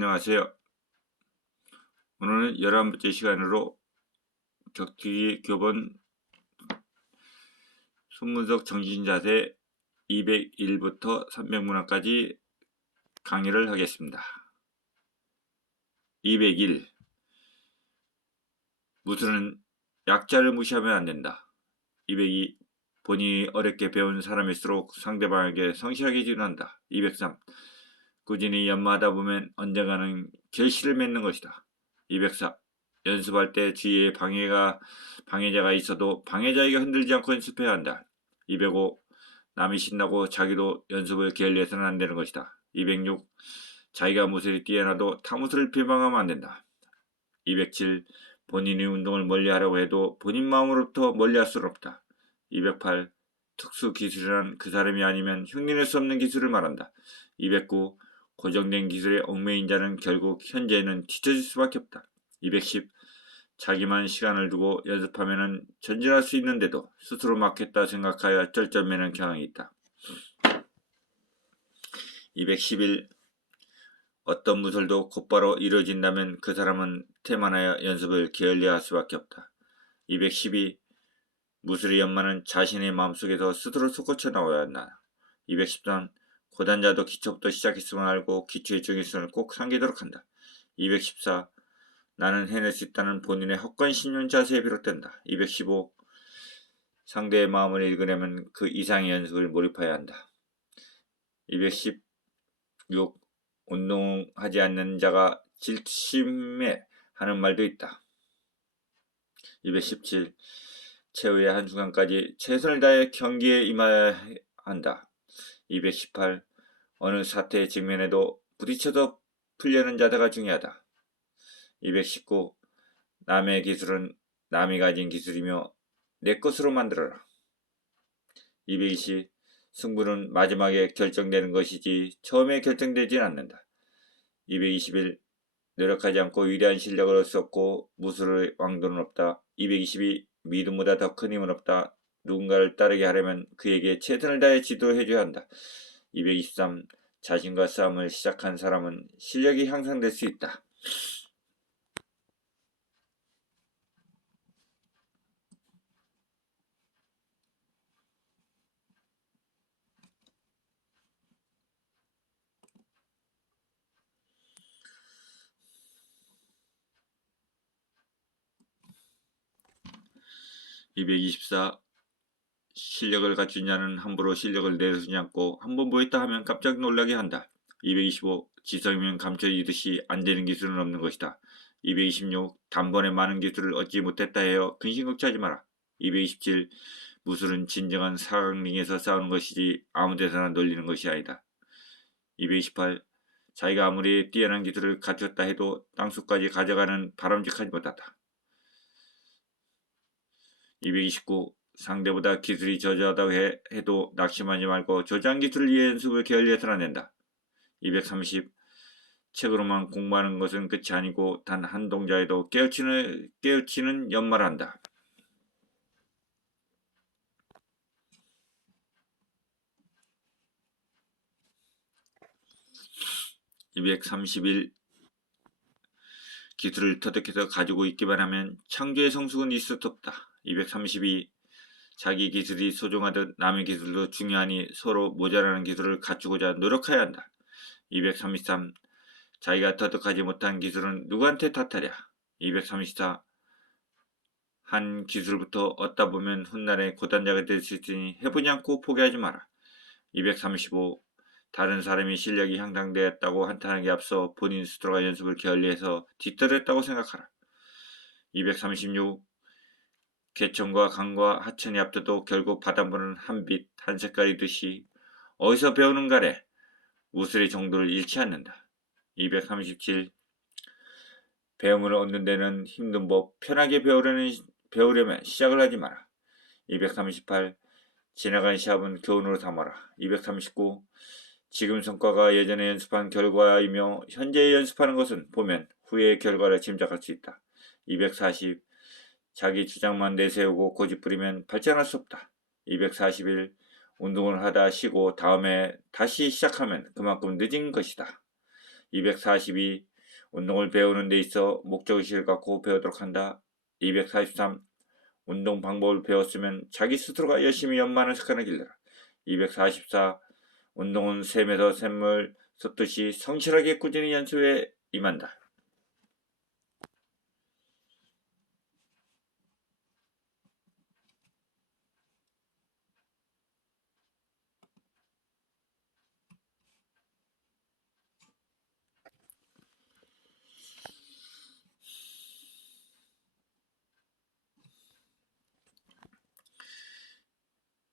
안녕하세요. 오늘은 11번째 시간으로 격투기 교본 손문석 정신자세 201부터 300문항까지 강의를 하겠습니다. 201. 무술은 약자를 무시하면 안된다. 202. 본인이 어렵게 배운 사람일수록 상대방에게 성실하게 지도한다. 203. 꾸준히 연마하다 보면 언젠가는 결실을 맺는 것이다. 204. 연습할 때 주위에 방해자가 있어도 방해자에게 흔들리지 않고 연습해야 한다. 205. 남이 신나고 자기도 연습을 게을리해서는 안 되는 것이다. 206. 자기가 무술이 뛰어나도 타무술을 비방하면 안 된다. 207. 본인이 운동을 멀리하라고 해도 본인 마음으로부터 멀리할 수는 없다. 208. 특수 기술이란 그 사람이 아니면 흉내낼 수 없는 기술을 말한다. 209. 고정된 기술에 얽매인 자는 결국 현재에는 뒤처질 수밖에 없다. 210. 자기만 시간을 두고 연습하면 전진할 수 있는데도 스스로 막혔다 생각하여 쩔쩔매는 경향이 있다. 211. 어떤 무술도 곧바로 이루어진다면 그 사람은 태만하여 연습을 게을리할 수밖에 없다. 212. 무술의 연마는 자신의 마음속에서 스스로 솟구쳐 나와야 한다. 213. 고단자도 기초부터 시작했음을 알고 기초의 중요성을 꼭 상기하도록 한다. 214. 나는 해낼 수 있다는 본인의 헛간 신념 자세에 비롯된다. 215. 상대의 마음을 읽으려면 그 이상의 연습을 몰입해야 한다. 216. 운동하지 않는 자가 질투심에 하는 말도 있다. 217. 최후의 한순간까지 최선을 다해 경기에 임해야 한다. 218. 어느 사태에 직면해도 부딪혀서 풀려는 자세가 중요하다. 219. 남의 기술은 남이 가진 기술이며 내 것으로 만들어라. 220. 승부는 마지막에 결정되는 것이지 처음에 결정되진 않는다. 221. 노력하지 않고 위대한 실력을 얻을 수 없고 무술의 왕도는 없다. 222. 믿음보다 더 큰 힘은 없다. 누군가를 따르게 하려면 그에게 최선을 다해 지도해줘야 한다. 223. 자신과 싸움을 시작한 사람은 실력이 향상될 수 있다. 224. 실력을 갖춘 자는 함부로 실력을 내세우지 않고 한번 보였다 하면 깜짝 놀라게 한다. 225. 지성이면 감춰지듯이 안 되는 기술은 없는 것이다. 226. 단번에 많은 기술을 얻지 못했다 해요 근심걱정하지 마라. 227. 무술은 진정한 사강링에서 싸우는 것이지 아무 데서나 놀리는 것이 아니다. 228. 자기가 아무리 뛰어난 기술을 갖췄다 해도 땅속까지 가져가는 바람직하지 못하다. 229. 상대보다 기술이 저조하다고 해도 낙심하지 말고 저조한 기술을 위해 연습을 게을리해서는 안 된다. 230. 책으로만 공부하는 것은 끝이 아니고 단 한 동자에도 깨우치는 연마를 한다. 231. 기술을 터득해서 가지고 있기만 하면 창조의 성숙은 있을 수 없다. 232. 자기 기술이 소중하듯 남의 기술도 중요하니 서로 모자라는 기술을 갖추고자 노력해야 한다. 233. 자기가 터득하지 못한 기술은 누구한테 탓하랴. 234. 한 기술부터 얻다 보면 훗날에 고단자가 될 수 있으니 해보지 않고 포기하지 마라. 235. 다른 사람이 실력이 향상되었다고 한탄하기에 앞서 본인 스스로가 연습을 게을리해서 뒤떨어졌다고 생각하라. 236. 개천과 강과 하천이 앞서도 결국 바닷물은 한 빛, 한 색깔이듯이 어디서 배우는 가래 무술의 정도를 잃지 않는다. 237. 배움을 얻는 데는 힘든 법, 편하게 배우려면 시작을 하지 마라. 238. 지나간 시합은 교훈으로 삼아라. 239. 지금 성과가 예전에 연습한 결과이며 현재 연습하는 것은 보면 후의 결과를 짐작할 수 있다. 240. 자기 주장만 내세우고 고집부리면 발전할 수 없다. 241. 운동을 하다 쉬고 다음에 다시 시작하면 그만큼 늦은 것이다. 242. 운동을 배우는 데 있어 목적의식을 갖고 배우도록 한다. 243. 운동 방법을 배웠으면 자기 스스로가 열심히 연마하는 습관을 길러라. 244. 운동은 샘에서 샘을 쏟듯이 성실하게 꾸준히 연습에 임한다.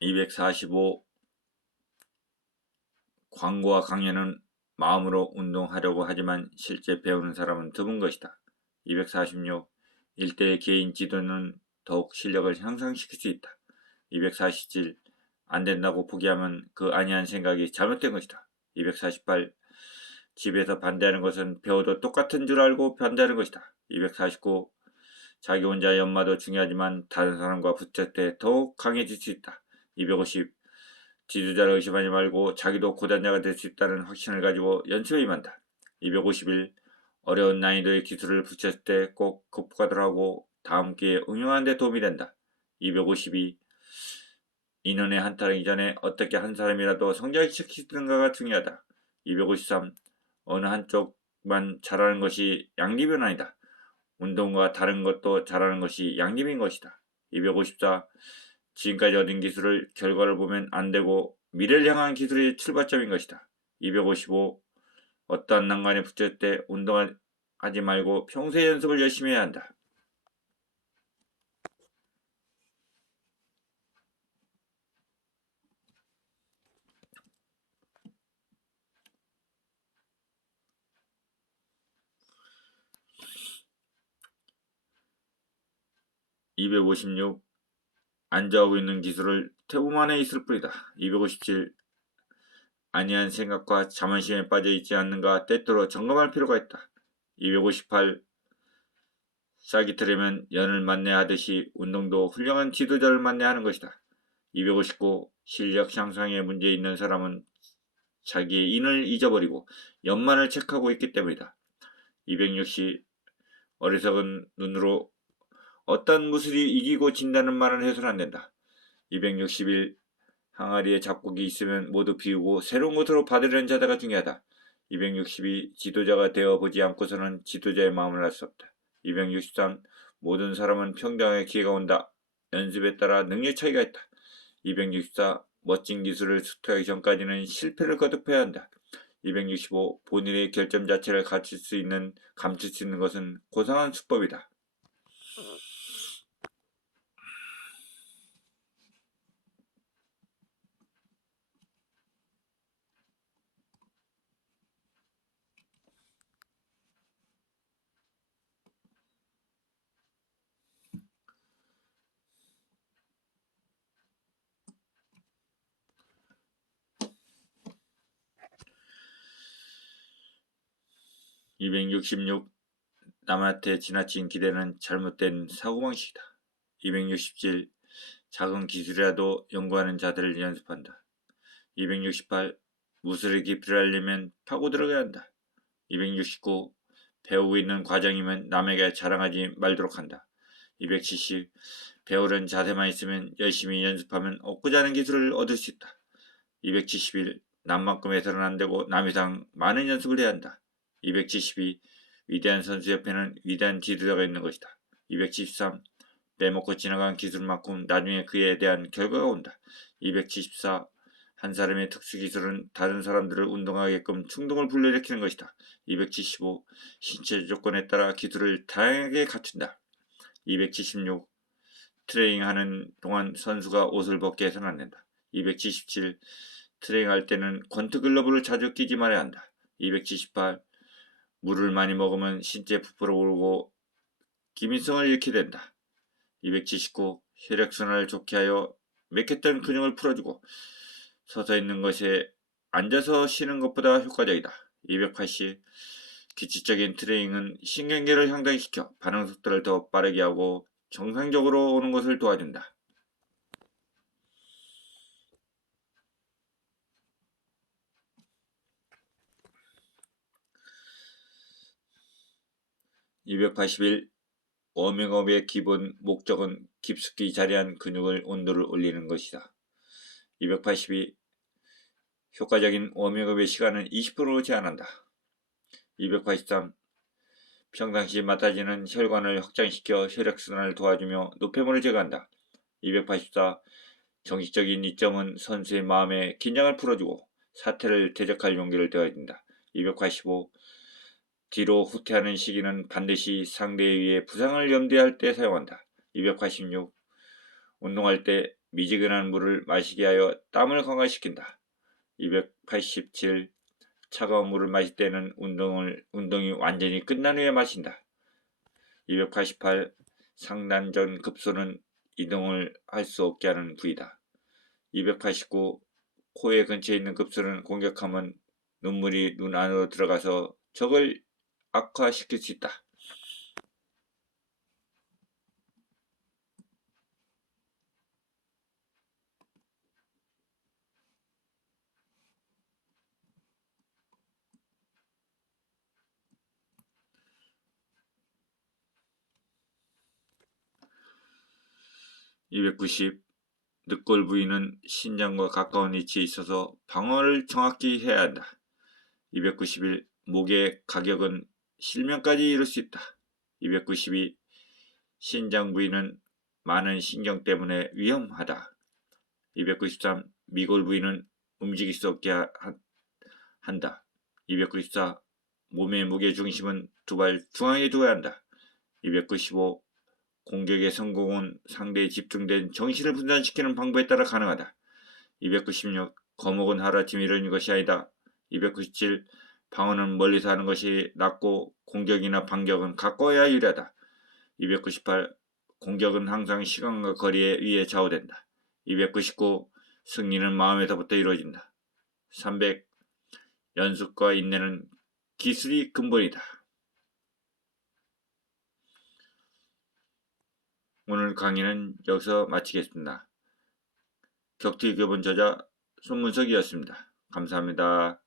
245. 광고와 강연은 마음으로 운동하려고 하지만 실제 배우는 사람은 드문 것이다. 246. 1대의 개인 지도는 더욱 실력을 향상시킬 수 있다. 247. 안 된다고 포기하면 그 아니한 생각이 잘못된 것이다. 248. 집에서 반대하는 것은 배워도 똑같은 줄 알고 반대하는 것이다. 249. 자기 혼자 연마도 중요하지만 다른 사람과 붙을 때 더욱 강해질 수 있다. 250. 지도자를 의심하지 말고 자기도 고단자가 될 수 있다는 확신을 가지고 연습에 임한다. 251. 어려운 난이도의 기술을 붙였을 때 꼭 극복하도록 하고 다음 기회에 응용하는 데 도움이 된다. 252. 인원의 한타르기 전에 어떻게 한 사람이라도 성장시키는가가 중요하다. 253. 어느 한쪽만 잘하는 것이 양립은 아니다. 운동과 다른 것도 잘하는 것이 양립인 것이다. 254. 지금까지 얻은 기술을 결과를 보면 안 되고 미래를 향한 기술이 출발점인 것이다. 255. 어떠한 난관에 붙을 때 운동하지 말고 평소에 연습을 열심히 해야 한다. 256. 앉아하고 있는 기술을 태움 안에 있을 뿐이다. 257. 아니한 생각과 자만심에 빠져 있지 않는가 때때로 점검할 필요가 있다. 258. 싹이 트려면 연을 만나하듯이 운동도 훌륭한 지도자를 만나야 하는 것이다. 259. 실력 향상에 문제 있는 사람은 자기의 인을 잊어버리고 연만을 체크하고 있기 때문이다. 260. 어리석은 눈으로 어떤 무술이 이기고 진다는 말은 해서는 안 된다. 261. 항아리에 잡곡이 있으면 모두 비우고 새로운 것으로 받으려는 자세가 중요하다. 262. 지도자가 되어보지 않고서는 지도자의 마음을 알 수 없다. 263. 모든 사람은 평등하게 기회가 온다. 연습에 따라 능력 차이가 있다. 264. 멋진 기술을 습득하기 전까지는 실패를 거듭해야 한다. 265. 본인의 결점 자체를 감출 수 있는 것은 고상한 수법이다. 266. 남한테 지나친 기대는 잘못된 사고방식이다. 267. 작은 기술이라도 연구하는 자들을 연습한다. 268. 무술의 깊이를 알려면 파고 들어가야 한다. 269. 배우고 있는 과정이면 남에게 자랑하지 말도록 한다. 270. 배우려는 자세만 있으면 열심히 연습하면 얻고자 하는 기술을 얻을 수 있다. 271. 남만큼 해서는 안 되고 남 이상 많은 연습을 해야 한다. 272. 위대한 선수 옆에는 위대한 지도자가 있는 것이다. 273. 빼먹고 지나간 기술만큼 나중에 그에 대한 결과가 온다. 274. 한 사람의 특수 기술은 다른 사람들을 운동하게끔 충동을 불러일으키는 것이다. 275. 신체 조건에 따라 기술을 다양하게 갖춘다. 276. 트레이닝하는 동안 선수가 옷을 벗게 해서는 안 된다. 277. 트레이닝할 때는 권투 글러브를 자주 끼지 말아야 한다. 278. 물을 많이 먹으면 신체 부풀어 오르고 기민성을 잃게 된다. 279. 혈액순환을 좋게 하여 맥혔던 근육을 풀어주고 서서 있는 것에 앉아서 쉬는 것보다 효과적이다. 280. 규칙적인 트레이닝은 신경계를 향상시켜 반응 속도를 더 빠르게 하고 정상적으로 오는 것을 도와준다. 281. 워밍업의 기본 목적은 깊숙이 자리한 근육을 온도를 올리는 것이다. 282. 효과적인 워밍업의 시간은 20%로 제한한다. 283. 평상시 마사지는 혈관을 확장시켜 혈액순환을 도와주며 노폐물을 제거한다. 284. 정식적인 이점은 선수의 마음에 긴장을 풀어주고 사태를 대적할 용기를 더해준다. 285. 뒤로 후퇴하는 시기는 반드시 상대에 의해 부상을 염두할 때 사용한다. 286. 운동할 때 미지근한 물을 마시게 하여 땀을 강화시킨다. 287. 차가운 물을 마실 때는 운동이 완전히 끝난 후에 마신다. 288. 상단 전 급소는 이동을 할 수 없게 하는 부위다. 289. 코의 근처에 있는 급소는 공격하면 눈물이 눈 안으로 들어가서 적을 악화시킬 수 있다. 290. 늑골 부위는 신장과 가까운 위치에 있어서 방어를 정확히 해야 한다. 291. 목의 가격은 실명까지 이룰 수 있다. 292. 신장 부위는 많은 신경 때문에 위험하다. 293. 미골 부위는 움직일 수 없게 한다. 294. 몸의 무게 중심은 두 발 중앙에 두어야 한다. 295. 공격의 성공은 상대의 집중된 정신을 분산시키는 방법에 따라 가능하다. 296. 거목은 하루아침에 이루어진 것이 아니다. 297. 방어는 멀리서 하는 것이 낫고 공격이나 반격은 가까워야 유리하다. 298. 공격은 항상 시간과 거리에 의해 좌우된다. 299. 승리는 마음에서부터 이루어진다. 300. 연습과 인내는 기술이 근본이다. 오늘 강의는 여기서 마치겠습니다. 격투기 교본 저자 손문석이었습니다. 감사합니다.